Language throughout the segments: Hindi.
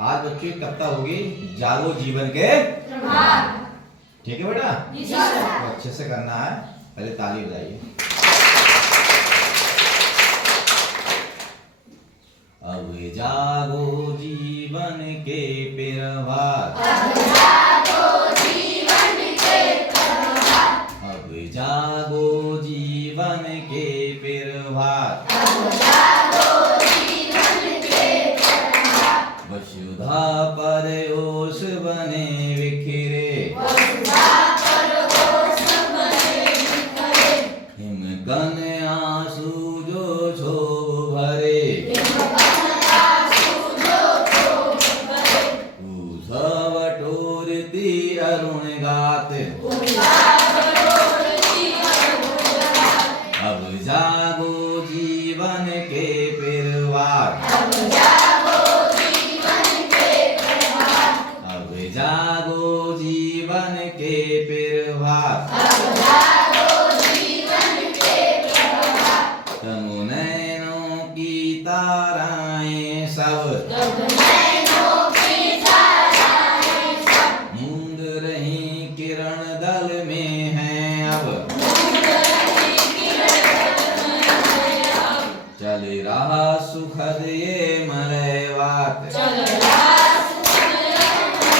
आज बच्चों की कविता होगी जागो जीवन के प्रभात। ठीक है बेटा, तो अच्छे से करना है। पहले ताली बजाइए। अब जागो जीवन के प्रभात, अब जागो जीवन के प्रभात, अब जागो जीवन के प्रभात, अब जागो जीवन के प्रभात। वसुधा पर ओस बने बिखरे, वसुधा पर ओस बने बिखरे, हिमकन आंसू जो क्षोभ भरे, हिमकन आंसू जो क्षोभ भरे, उषा बटोरती अरुण गात, उषा बटोरती अरुण गात। अब जागो जीवन के प्रभात, अब जागो जीवन के प्रभात, अब जागो जीवन के प्रभात। अब जागो जीवन के प्रभात। तमु नैनों की ताराएं सब, तब नैनों की ताराएं सब, मूंद रही किरण दल में हैं अब, मूंद रही किरण में है अब। चल रहा सुखद ये मलयवात, चल रहा सुखद ये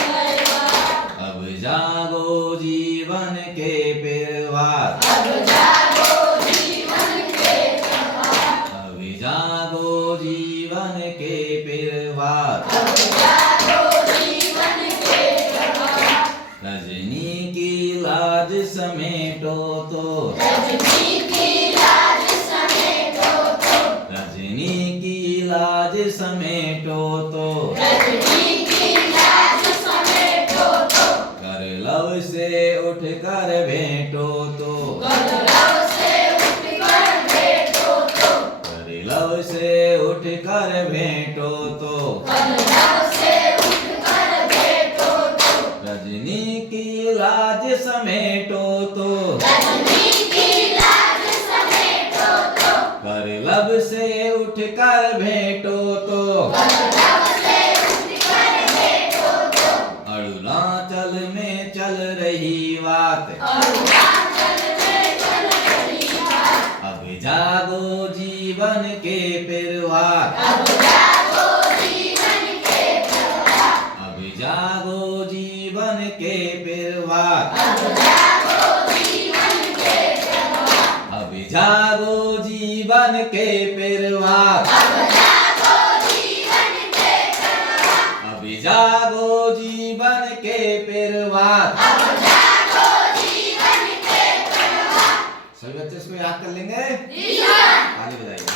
मलयवात। अब जागो जीवन के प्रभात, अब जागो जीवन के प्रभात, अब जागो जीवन के प्रभात। अब जागो जीवन के प्रभात। रजनी की लाज समेटो तो, रजनी की लाज समेटो तो, रजनी की लाज समेटो तो, रजनी की लाज समेटो तो, कर लव से उठ कर भेंटो तो, कलरव से उठकर बैठो तो, कर लव से उठ कर भेंटो तो, कलरव से उठकर बैठो तो, रजनी की लाज समेटो तो, रजनी की लाज समेटो तो, कर लब से उठ कर भेंटो तो, कलरव से उठकर बैठो तो, अरुणाचल में चल रही बात, अरुणाचल में चल रही बात। अब जागो जीवन के प्रभात, अब जागो जीवन के प्रभात, अब जागो जीवन के प्रभात, अब जागो जीवन के प्रभात, अब जागो जीवन के प्रभात, अब जागो जीवन के प्रभात, अब जागो जीवन के प्रभात। अब जागो जीवन के प्रभात। सभी बच्चे इसको याद कर लेंगे। जी हाँ। ताली बजाइए।